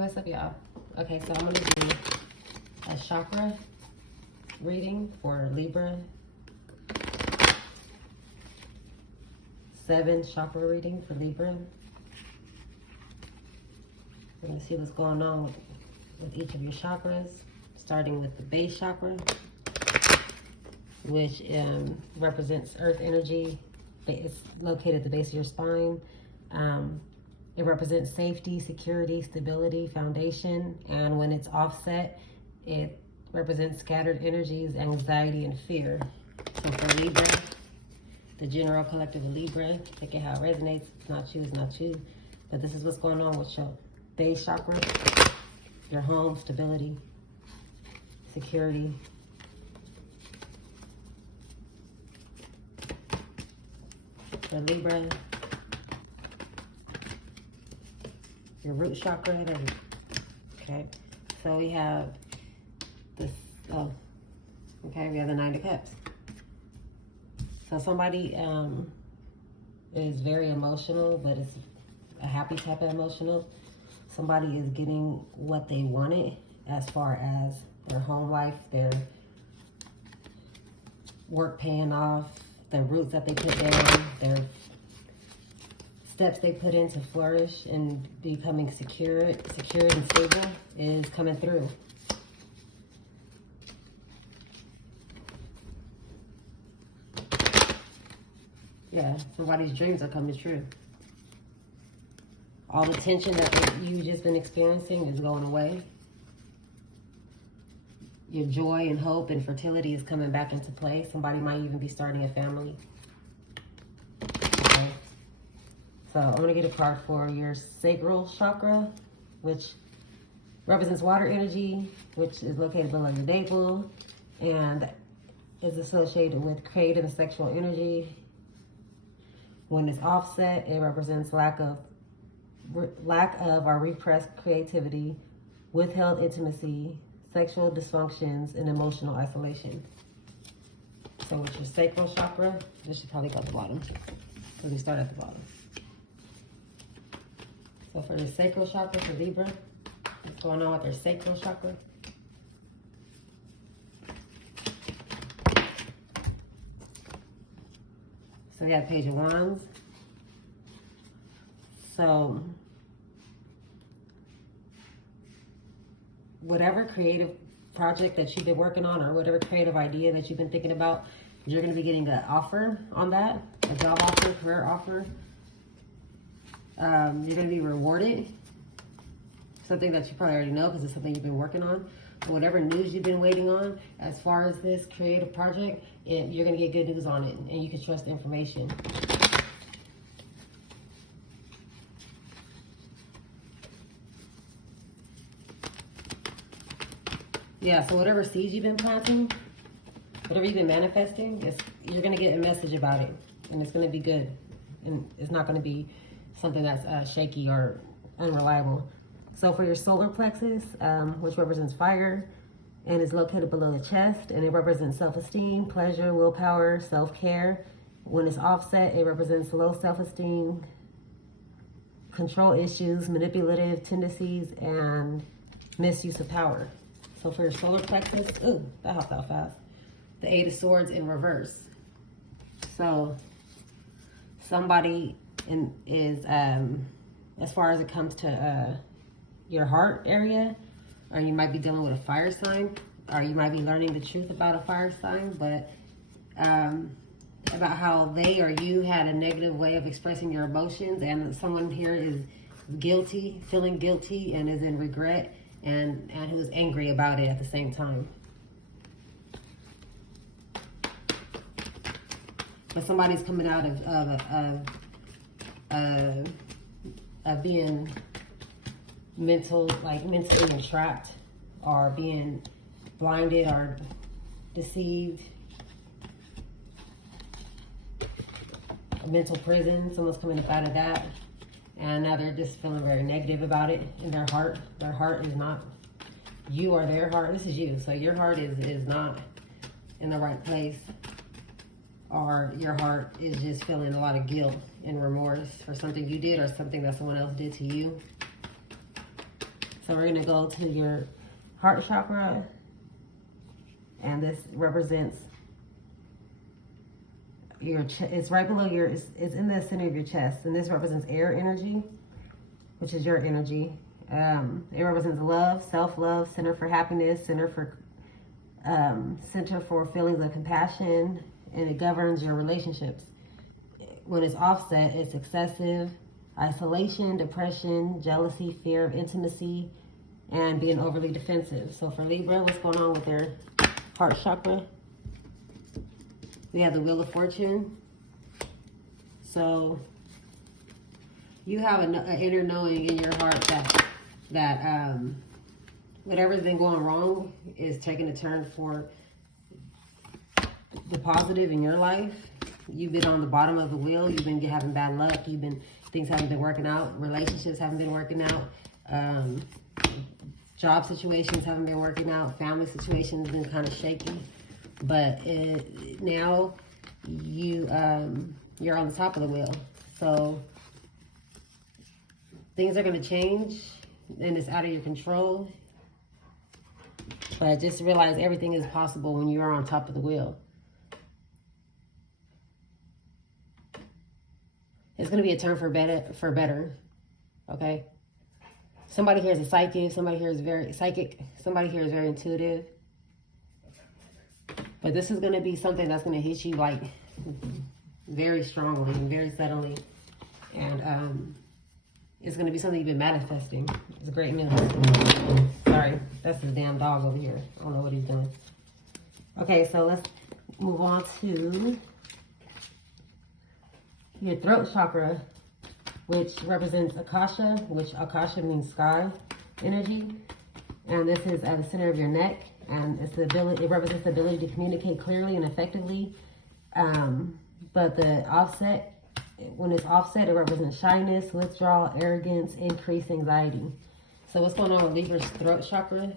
what's up, y'all? Okay, so I'm going to do a chakra reading for Libra. 7 chakra reading for Libra. We're going to see what's going on with each of your chakras, starting with the base chakra, which represents earth energy. It's located at the base of your spine. It represents safety, security, stability, foundation, and when it's offset, it represents scattered energies, anxiety, and fear. So for Libra, the general collective of Libra, take it how it resonates. It's not you, it's not you. But this is what's going on with your base chakra, your home, stability, security. For Libra, your root chakra. Okay, so we have this, we have the 9 of Cups. So somebody is very emotional, but it's a happy type of emotional. Somebody is getting what they wanted as far as their home life, their work paying off, the roots that they put down, their steps they put in to flourish and becoming secure and stable is coming through. Yeah, somebody's dreams are coming true. All the tension that you've just been experiencing is going away. Your joy and hope and fertility is coming back into play. Somebody might even be starting a family. Okay. So I'm going to get a card for your Sacral Chakra, which represents water energy, which is located below your navel and is associated with creative and sexual energy. When it's offset, it represents lack of or repressed creativity, withheld intimacy, sexual dysfunctions, and emotional isolation. So with your Sacral Chakra, this should probably go at the bottom, because we start at the bottom. So for the Sacral Chakra for Libra, what's going on with their Sacral Chakra? So we have Page of Wands. So whatever creative project that you've been working on or whatever creative idea that you've been thinking about, you're going to be getting an offer on that, a job offer, career offer. You're going to be rewarded. Something that you probably already know because it's something you've been working on. But whatever news you've been waiting on as far as this creative project, you're going to get good news on it, and you can trust the information. Yeah, so whatever seeds you've been planting, whatever you've been manifesting, you're going to get a message about it, and it's going to be good. And it's not going to be something that's shaky or unreliable. So for your solar plexus, which represents fire and is located below the chest, and it represents self-esteem, pleasure, willpower, self-care. When it's offset, it represents low self-esteem, control issues, manipulative tendencies, and misuse of power. So for your solar plexus, ooh, that hopped out fast. The 8 of Swords in reverse. So somebody is, as far as it comes to your heart area, or you might be dealing with a fire sign, or you might be learning the truth about a fire sign, but about how they or you had a negative way of expressing your emotions, and someone here is guilty, feeling guilty, and is in regret, and who's angry about it at the same time. But somebody's coming out of being mentally entrapped, or being blinded or deceived. A mental prison, someone's coming up out of that. And now they're just feeling very negative about it in their heart. Their heart is not you or their heart. This is you. So your heart is not in the right place. Or your heart is just feeling a lot of guilt and remorse for something you did or something that someone else did to you. So we're gonna go to your heart chakra, and this represents your it's right below your, it's in the center of your chest, and this represents air energy, which is your energy. It represents love, self-love, center for happiness, center for feelings of compassion, and it governs your relationships. When it's offset, it's excessive isolation, depression, jealousy, fear of intimacy, and being overly defensive. So for Libra, what's going on with their heart chakra? We have the Wheel of Fortune. So you have an inner knowing in your heart that whatever's been going wrong is taking a turn for the positive in your life. You've been on the bottom of the wheel. You've been having bad luck. Things haven't been working out. Relationships haven't been working out. Job situations haven't been working out. Family situations have been kind of shaky. But now you're on the top of the wheel. So things are going to change, and it's out of your control. But just realize everything is possible when you are on top of the wheel. It's going to be a turn for better, okay? Somebody here is a psychic. Somebody here is very psychic. Somebody here is very intuitive. But this is going to be something that's going to hit you like very strongly and very suddenly. And it's going to be something you've been manifesting. It's a great manifesting. Sorry, that's the damn dog over here. I don't know what he's doing. Okay, so let's move on to your throat chakra, which represents Akasha, which Akasha means sky energy. And this is at the center of your neck, and it's it represents the ability to communicate clearly and effectively. But the offset, when it's offset, it represents shyness, withdrawal, arrogance, increased anxiety. So what's going on with Libra's throat chakra?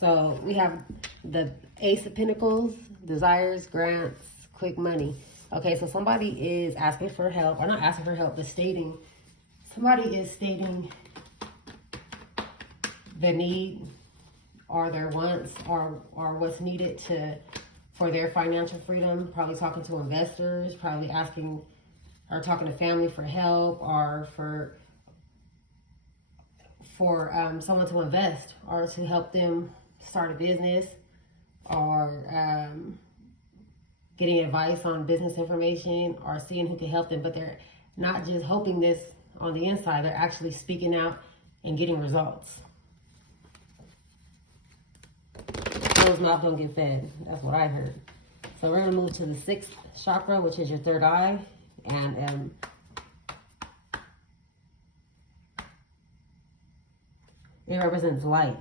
So we have the Ace of Pentacles, desires, grants, quick money. Okay, so somebody is asking for help, or not asking for help, but somebody is stating the need or their wants or what's needed for their financial freedom. Probably talking to investors, probably asking or talking to family for help, or for someone to invest or to help them start a business, or getting advice on business information, or seeing who can help them. But they're not just hoping this on the inside, they're actually speaking out and getting results. Closed mouth don't get fed. That's what I heard. So we're going to move to the 6th chakra, which is your third eye. And it represents light.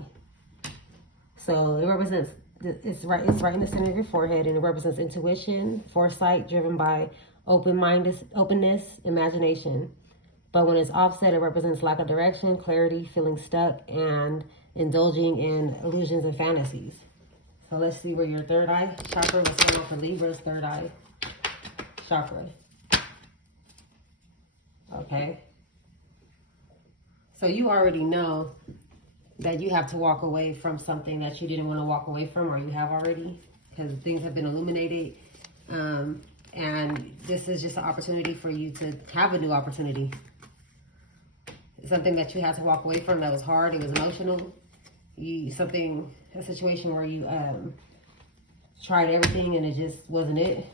So it represents, it's right in the center of your forehead, and it represents intuition, foresight, driven by openness, imagination. But when it's offset, it represents lack of direction, clarity, feeling stuck, and indulging in illusions and fantasies. So let's see where your third eye chakra, what's going on for Libra's third eye chakra. Okay. So you already know that you have to walk away from something that you didn't want to walk away from, or you have already, because things have been illuminated. And this is just an opportunity for you to have a new opportunity. Something that you had to walk away from that was hard, it was emotional. A situation where you tried everything and it just wasn't it.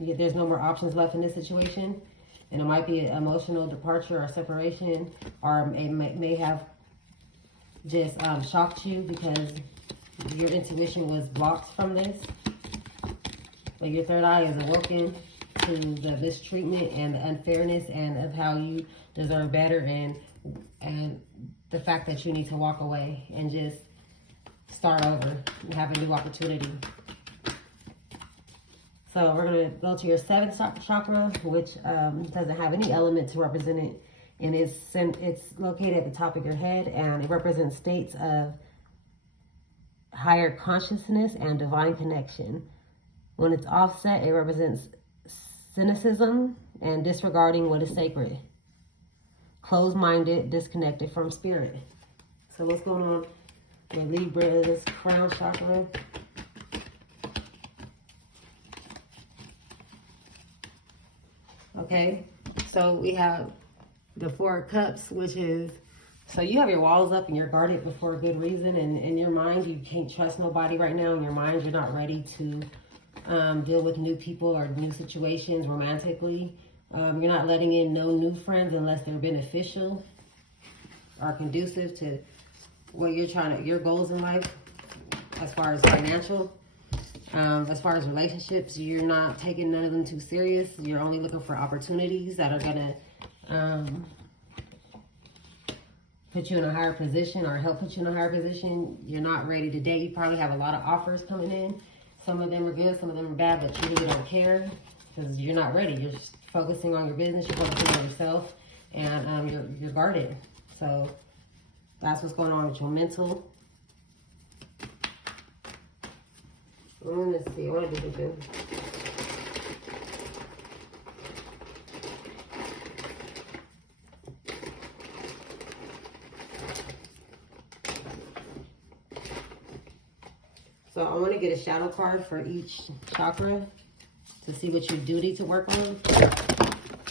There's no more options left in this situation. And it might be an emotional departure or separation, or it may have just shocked you because your intuition was blocked from this. But your third eye is awoken to the mistreatment and the unfairness, and of how you deserve better, and the fact that you need to walk away and just start over and have a new opportunity. So we're going to go to your 7th chakra, which doesn't have any element to represent it. And it's located at the top of your head, and it represents states of higher consciousness and divine connection. When it's offset, it represents cynicism, and disregarding what is sacred. Closed-minded, disconnected from spirit. So what's going on with Libra's crown chakra? Okay, so we have the Four of Cups, which is, so you have your walls up and you're guarded for a good reason. And in your mind, you can't trust nobody right now. In your mind, you're not ready to deal with new people or new situations romantically. You're not letting in no new friends unless they're beneficial or conducive to what you're trying to, your goals in life, as far as financial. As far as relationships, you're not taking none of them too serious. You're only looking for opportunities that are gonna put you in a higher position or help put you in a higher position. You're not ready to date. You probably have a lot of offers coming in. Some of them are good, some of them are bad, but you really don't care because you're not ready. You're just focusing on your business, you're focusing on yourself, and you're guarded. So that's what's going on with your mental. Let's see, I want to do this. So I want to get a shadow card for each chakra to see what you do need to work on.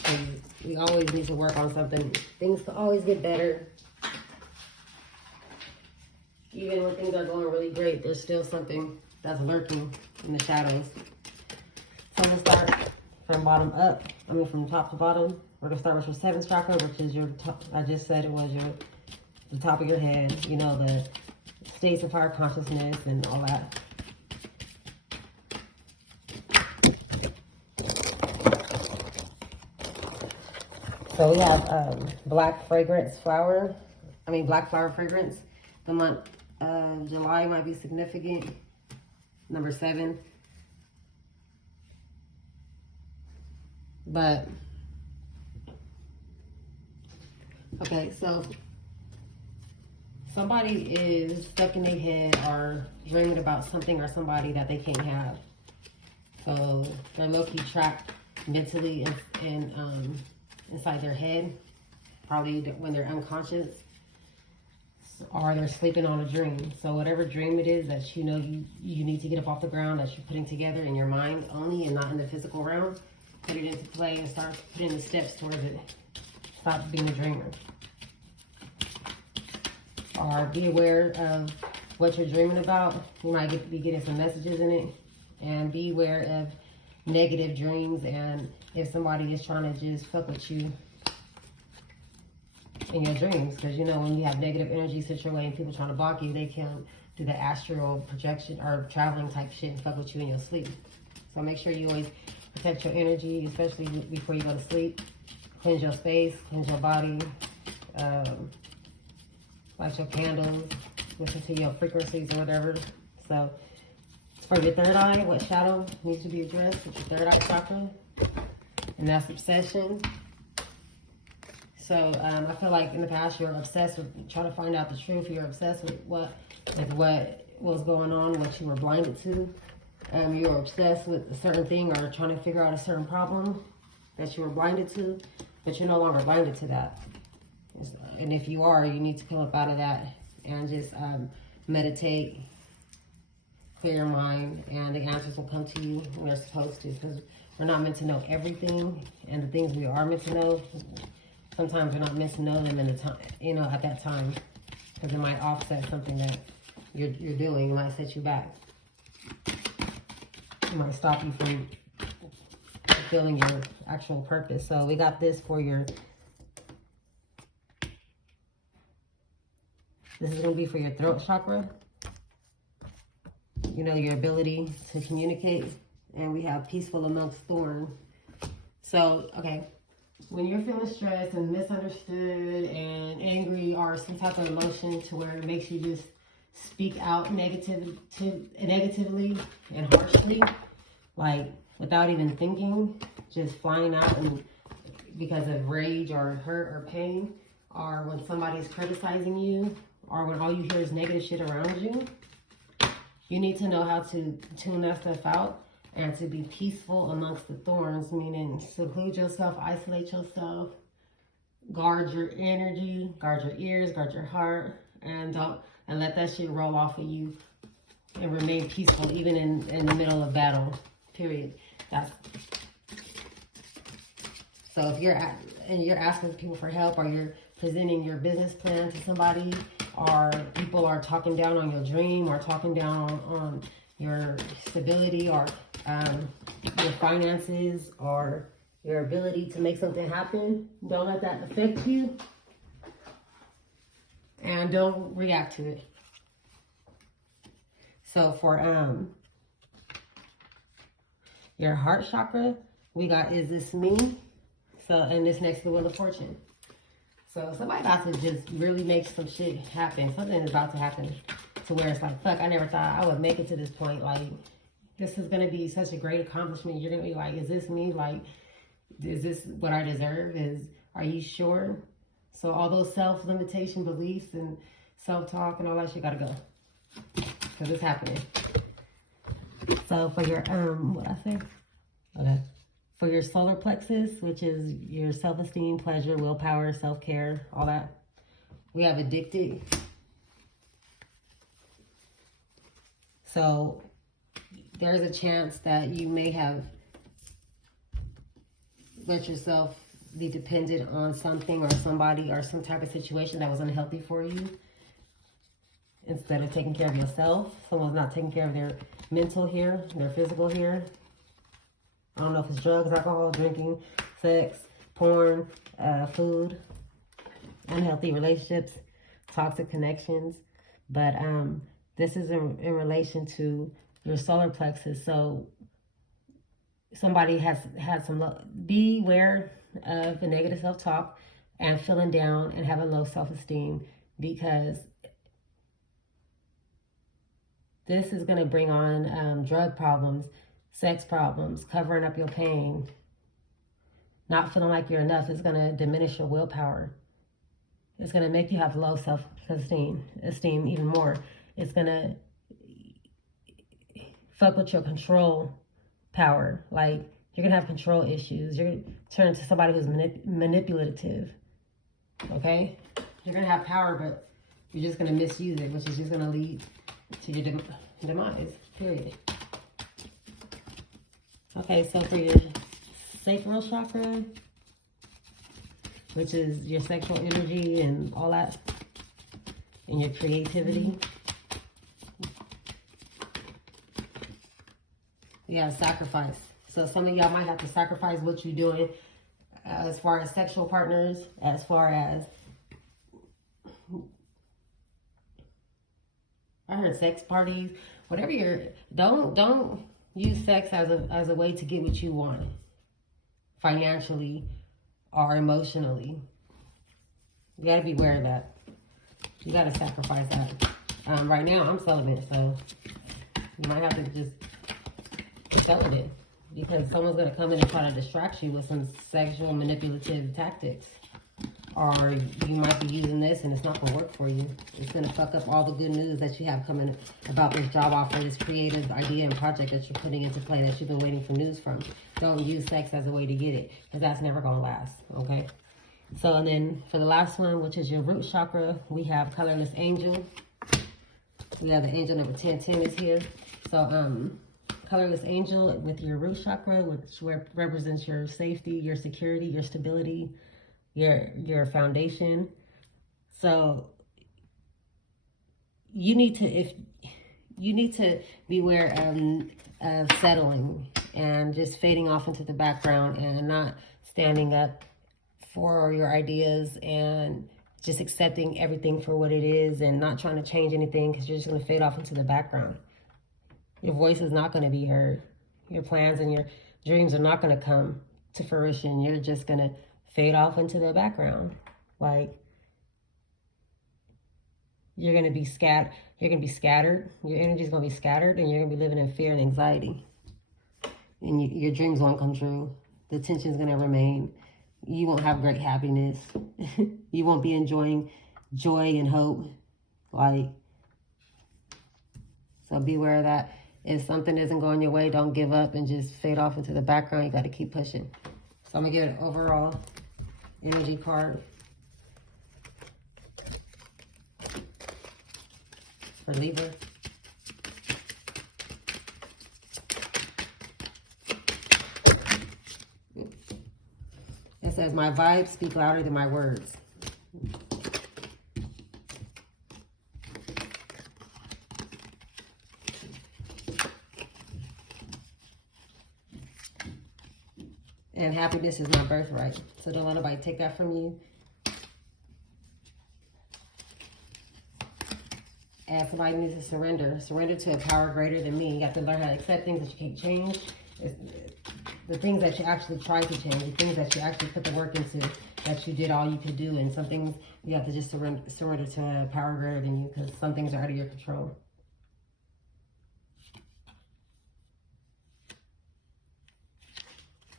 And we always need to work on something. Things can always get better. Even when things are going really great, there's still something that's lurking in the shadows. So I'm going to start from bottom up. I mean from top to bottom. We're going to start with your 7th chakra, which is your top. I just said it was the top of your head. You know, the states of higher consciousness and all that. So we have black fragrance flower. Black flower fragrance. The month of July might be significant. Number 7. But, okay, so somebody is stuck in their head or dreaming about something or somebody that they can't have. So they're low-key trapped mentally and inside their head, probably when they're unconscious, or they're sleeping on a dream. So whatever dream it is that you know you need to get up off the ground, that you're putting together in your mind only and not in the physical realm, put it into play and start putting the steps towards it. Stop being a dreamer. Or be aware of what you're dreaming about. You might be getting some messages in it. And be aware of negative dreams, and if somebody is trying to just fuck with you in your dreams, because you know when you have negative energy situated, people trying to block you, they can do the astral projection or traveling type shit and fuck with you in your sleep. So make sure you always protect your energy, especially before you go to sleep. Cleanse your space, cleanse your body, light your candles, listen to your frequencies or whatever. So for your 3rd eye, what shadow needs to be addressed with your 3rd eye chakra? And that's obsession. So I feel like in the past you're obsessed with trying to find out the truth. You're obsessed with what was going on, what you were blinded to. You were obsessed with a certain thing or trying to figure out a certain problem that you were blinded to, but you're no longer blinded to that. And if you are, you need to come up out of that and just meditate, clear your mind, and the answers will come to you when they're supposed to, because we're not meant to know everything, and the things we are meant to know, sometimes we're not meant to know them in the time, at that time, because it might offset something that you're doing. It might set you back. It might stop you from fulfilling your actual purpose. So we got this for your, this is going to be for your throat chakra. You know, your ability to communicate. And we have peaceful amongst thorns. So, okay. When you're feeling stressed and misunderstood and angry or some type of emotion to where it makes you just speak out negatively and harshly, like without even thinking, just flying out and because of rage or hurt or pain, or when somebody's criticizing you, or when all you hear is negative shit around you, you need to know how to tune that stuff out and to be peaceful amongst the thorns, meaning seclude yourself, isolate yourself, guard your energy, guard your ears, guard your heart, and let that shit roll off of you, and remain peaceful even in the middle of battle. Period. So if you're asking people for help, or you're presenting your business plan to somebody, or people are talking down on your dream, or talking down on your stability, or your finances, or your ability to make something happen, don't let that affect you, and don't react to it. So for your heart chakra, we got, is this me? So, and this next to the Wheel of Fortune. So somebody about to just really make some shit happen. Something is about to happen to where it's like, fuck, I never thought I would make it to this point. Like, this is going to be such a great accomplishment. You're going to be like, is this me? Like, is this what I deserve? Are you sure? So all those self-limitation beliefs and self-talk and all that shit got to go. Because it's happening. So for your, what I say? Okay. For your solar plexus, which is your self-esteem, pleasure, willpower, self-care, all that, we have addicted. So there's a chance that you may have let yourself be dependent on something or somebody or some type of situation that was unhealthy for you. Instead of taking care of yourself, someone's not taking care of their mental here, their physical here. I don't know if it's drugs, alcohol, drinking, sex, porn, food, unhealthy relationships, toxic connections. But this is in relation to your solar plexus. So somebody has had some, beware of the negative self-talk and feeling down and having low self-esteem, because this is going to bring on drug problems, sex problems, covering up your pain, not feeling like you're enough. Is going to diminish your willpower. It's going to make you have low self-esteem even more. It's going to fuck with your control power. Like, you're going to have control issues. You're going to turn into somebody who's manipulative. Okay? You're going to have power, but you're just going to misuse it, which is just going to lead to your demise, period. Okay, so for your sacral chakra, which is your sexual energy and all that, and your creativity, you gotta sacrifice. So some of y'all might have to sacrifice what you're doing as far as sexual partners, as far as, I heard sex parties, whatever don't use sex as a way to get what you want, financially or emotionally. You gotta be aware of that. You gotta sacrifice that. Right now I'm celibate, so you might have to just be celibate, because someone's gonna come in and try to distract you with some sexual manipulative tactics. Or you might be using this and it's not going to work for you. It's going to fuck up all the good news that you have coming about this job offer, this creative idea and project that you're putting into play that you've been waiting for news from. Don't use sex as a way to get it, because that's never going to last, okay? So, and then for the last one, which is your root chakra, we have colorless angel. We have the angel number 1010 is here. So, colorless angel with your root chakra, which represents your safety, your security, your stability, your foundation. So you need to beware of settling and just fading off into the background and not standing up for your ideas and just accepting everything for what it is and not trying to change anything, because you're just going to fade off into the background. Your voice is not going to be heard. Your plans and your dreams are not going to come to fruition. You're just going to fade off into the background. Like, you're going to be scattered. You're going to be scattered. Your energy is going to be scattered, and you're going to be living in fear and anxiety. And your dreams won't come true. The tension is going to remain. You won't have great happiness. You won't be enjoying joy and hope. Like, so beware of that. If something isn't going your way, don't give up and just fade off into the background. You got to keep pushing. So I'm going to give an overall energy card for Libra. It says, my vibes speak louder than my words. And happiness is my birthright. So don't let nobody take that from you. And somebody needs to surrender. Surrender to a power greater than me. You have to learn how to accept things that you can't change. The things that you actually tried to change. The things that you actually put the work into. That you did all you could do. And some things you have to just surrender to a power greater than you. Because some things are out of your control.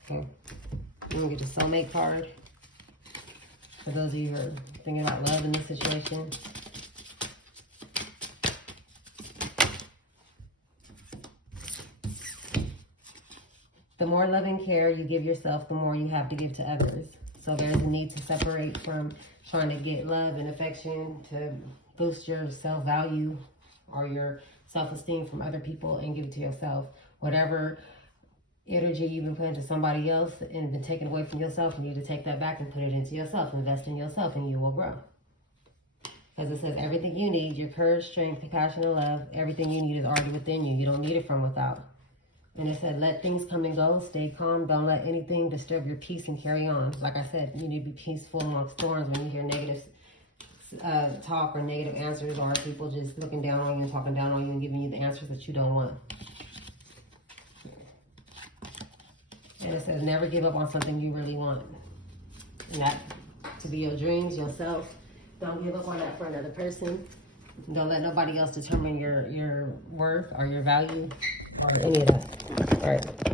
Okay. I'm going to get the soulmate card. For those of you who are thinking about love in this situation. The more love and care you give yourself, the more you have to give to others. So there's a need to separate from trying to get love and affection to boost your self-value or your self-esteem from other people and give it to yourself. Whatever energy you've been putting into somebody else and been taken away from yourself, you need to take that back and put it into yourself. Invest in yourself and you will grow. Because it says everything you need, your courage, strength, compassion, and love, everything you need is already within you. You don't need it from without. And it said, let things come and go. Stay calm. Don't let anything disturb your peace and carry on. Like I said, you need to be peaceful amongst storms. When you hear negative talk or negative answers, or people just looking down on you and talking down on you and giving you the answers that you don't want. And it says, never give up on something you really want. And that to be your dreams, yourself. Don't give up on that for another person. Don't let nobody else determine your worth or your value or any of that. All right.